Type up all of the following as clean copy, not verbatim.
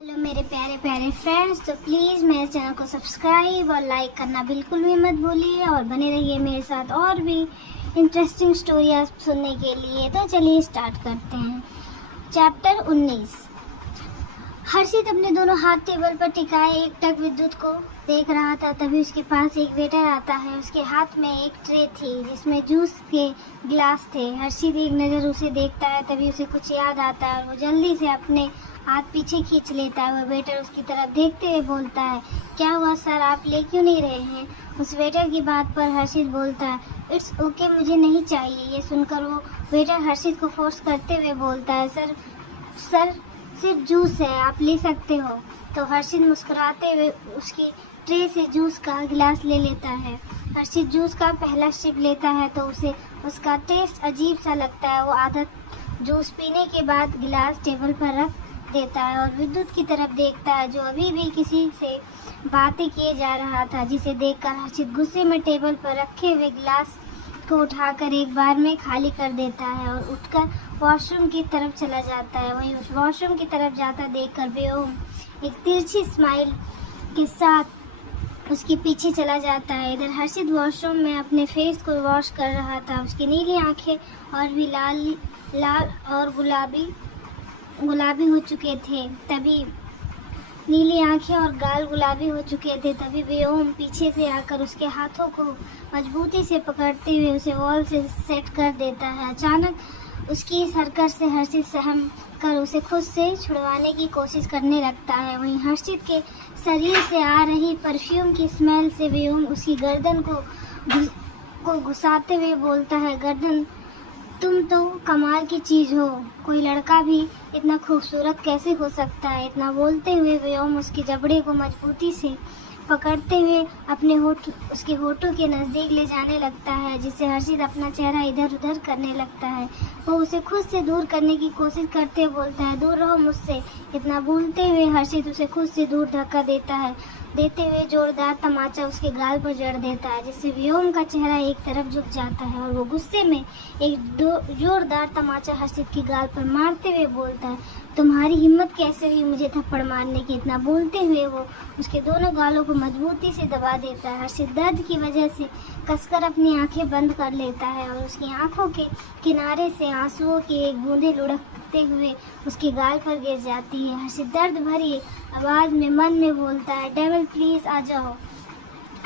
Hello मेरे प्यारे प्यारे फ्रेंड्स, तो प्लीज़ मेरे चैनल को सब्सक्राइब और लाइक करना बिल्कुल भी मत भूलिए और बने रहिए मेरे साथ और भी इंटरेस्टिंग स्टोरियाँ सुनने के लिए। तो चलिए स्टार्ट करते हैं। चैप्टर 19। हर्षित अपने दोनों हाथ टेबल पर टिकाए एकटक विद्युत को देख रहा था। तभी उसके पास एक वेटर आता है। उसके हाथ में एक ट्रे थी जिसमें जूस के गिलास थे। हर्षित एक नज़र उसे देखता है, तभी उसे कुछ याद आता है और वो जल्दी से अपने हाथ पीछे खींच लेता है। वह वेटर उसकी तरफ देखते हुए बोलता है, क्या हुआ सर, आप ले क्यों नहीं रहे हैं? उस वेटर की बात पर हर्षित बोलता है, इट्स ओके, मुझे नहीं चाहिए। ये सुनकर वो वेटर हर्षित को फोर्स करते हुए बोलता है, सर सिर्फ जूस है, आप ले सकते हो। तो हर्षित मुस्कुराते हुए उसकी ट्रे से जूस का गिलास ले लेता है। हर्षित जूस का पहला सिप लेता है तो उसे उसका टेस्ट अजीब सा लगता है। वो आधा जूस पीने के बाद गिलास टेबल पर रख देता है और विद्युत की तरफ देखता है, जो अभी भी किसी से बातें किए जा रहा था, जिसे देखकर हर्षित गुस्से में टेबल पर रखे हुए गिलास को उठाकर एक बार में खाली कर देता है और उठकर वॉशरूम की तरफ चला जाता है। वहीं उस वॉशरूम की तरफ जाता देखकर व्योम एक तिरछी स्माइल के साथ उसके पीछे चला जाता है। इधर हर्षित वॉशरूम में अपने फेस को वॉश कर रहा था। उसकी नीली आंखें और भी लाल और गुलाबी हो चुके थे। तभी नीली आंखें और गाल गुलाबी हो चुके थे। तभी व्योम पीछे से आकर उसके हाथों को मजबूती से पकड़ते हुए उसे वॉल से सेट कर देता है। अचानक उसकी इस हरकत से हर्षित सहम कर उसे खुद से छुड़वाने की कोशिश करने लगता है। वहीं हर्षित के शरीर से आ रही परफ्यूम की स्मेल से व्योम उसकी गर्दन को घुसाते हुए बोलता है, गर्दन, तुम तो कमाल की चीज़ हो, कोई लड़का भी इतना खूबसूरत कैसे हो सकता है? इतना बोलते हुए व्योम उसके जबड़े को मजबूती से पकड़ते हुए उसके होठों के नज़दीक ले जाने लगता है, जिससे हर्षित अपना चेहरा इधर उधर करने लगता है। वो उसे खुद से दूर करने की कोशिश करते हुए बोलता है, दूर रहो मुझसे। इतना बोलते हुए हर्षित उसे खुद से दूर धक्का देते हुए जोरदार तमाचा उसके गाल पर जड़ देता है, जिससे व्योम का चेहरा एक तरफ झुक जाता है और वो गुस्से में एक जोरदार तमाचा हर्षित की गाल पर मारते हुए बोलता है, तुम्हारी हिम्मत कैसे हुई मुझे थप्पड़ मारने की? इतना बोलते हुए वो उसके दोनों गालों को मजबूती से दबा देता है। हर्षित दर्द की वजह से कसकर अपनी आंखें बंद कर लेता है और उसकी आंखों के किनारे से आंसुओं की एक बूंदें लुढ़कते हुए उसके गाल पर गिर जाती है। हर्षित दर्द भरी आवाज में मन में बोलता है, डेविल प्लीज आ जाओ।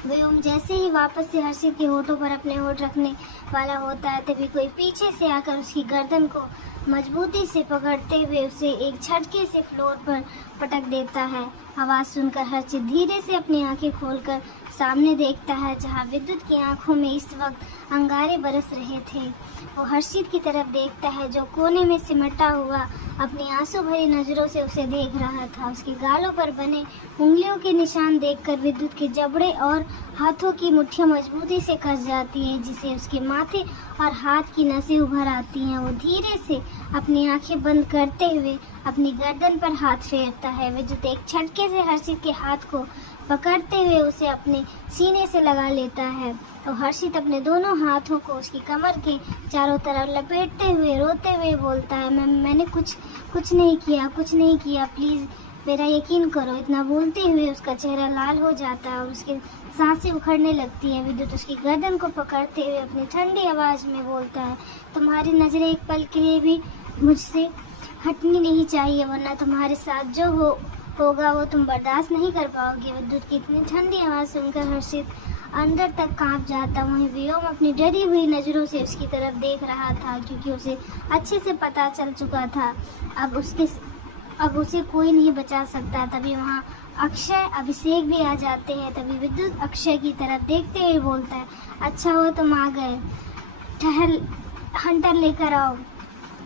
व्योम जैसे ही वापस से हर्षित के होठों पर अपने होठ रखने वाला होता है, तभी कोई पीछे से आकर उसकी गर्दन को मजबूती से पकड़ते हुए उसे एक झटके से फ्लोर पर पटक देता है। आवाज़ सुनकर हर्षित धीरे से अपनी आंखें खोलकर सामने देखता है, जहां विद्युत की आंखों में इस वक्त अंगारे बरस रहे थे। वो हर्षित की तरफ देखता है, जो कोने में सिमटा हुआ अपनी आंसू भरी नज़रों से उसे देख रहा था। उसके गालों पर बने उंगलियों के निशान देखकर विद्युत के जबड़े और हाथों की मुट्ठियां मजबूती से कस जाती हैं, जिससे उसके माथे और हाथ की नसें उभर आती हैं। वो धीरे से अपनी आंखें बंद करते हुए अपनी गर्दन पर हाथ फेरता है। विद्युत एक झटके से हर्षित के हाथ को पकड़ते हुए उसे अपने सीने से लगा लेता है। तो हर्षित अपने दोनों हाथों को उसकी कमर के चारों तरफ लपेटते हुए रोते हुए बोलता है, मैंने कुछ नहीं किया, प्लीज़ मेरा यकीन करो। इतना बोलते हुए उसका चेहरा लाल हो जाता है और उसके सांसें उखड़ने लगती हैं। विद्युत उसकी गर्दन को पकड़ते हुए अपनी ठंडी आवाज़ में बोलता है, तुम्हारी नज़रें एक पल के लिए भी मुझसे हटनी नहीं चाहिए, वरना तुम्हारे साथ जो होगा वो तुम बर्दाश्त नहीं कर पाओगे। विद्युत की इतनी ठंडी आवाज़ सुनकर हर्षित अंदर तक कांप जाता। वहीं व्योम अपनी डरी हुई नज़रों से उसकी तरफ देख रहा था, क्योंकि उसे अच्छे से पता चल चुका था अब उसे कोई नहीं बचा सकता। तभी वहाँ अक्षय अभिषेक भी आ जाते हैं। तभी विद्युत अक्षय की तरफ देखते हुए बोलता है, अच्छा हुआ तुम आ गए, हंटर लेकर आओ।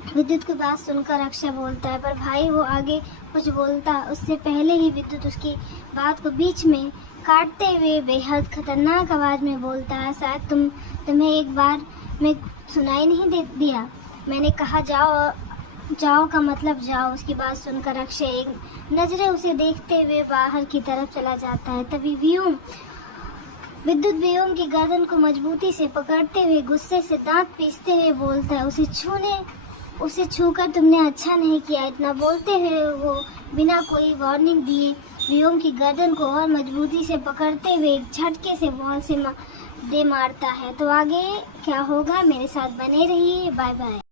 विद्युत की बात सुनकर अक्षय बोलता है, पर भाई वो आगे कुछ बोलता उससे पहले ही विद्युत उसकी बात को बीच में काटते हुए बेहद खतरनाक आवाज़ में बोलता है, शायद तुम्हें एक बार में सुनाई नहीं दिया, मैंने कहा जाओ का मतलब जाओ। उसकी बात सुनकर अक्षय एक नज़रें उसे देखते हुए बाहर की तरफ चला जाता है। तभी विद्युत व्योम की गर्दन को मजबूती से पकड़ते हुए गुस्से से दांत पीसते हुए बोलता है, उसे छूने उसे छूकर तुमने अच्छा नहीं किया। इतना बोलते हुए वो बिना कोई वार्निंग दिए व्योम की गर्दन को और मजबूती से पकड़ते हुए एक झटके से वॉल से मारता है। तो आगे क्या होगा मेरे साथ बने रहिए। Bye bye.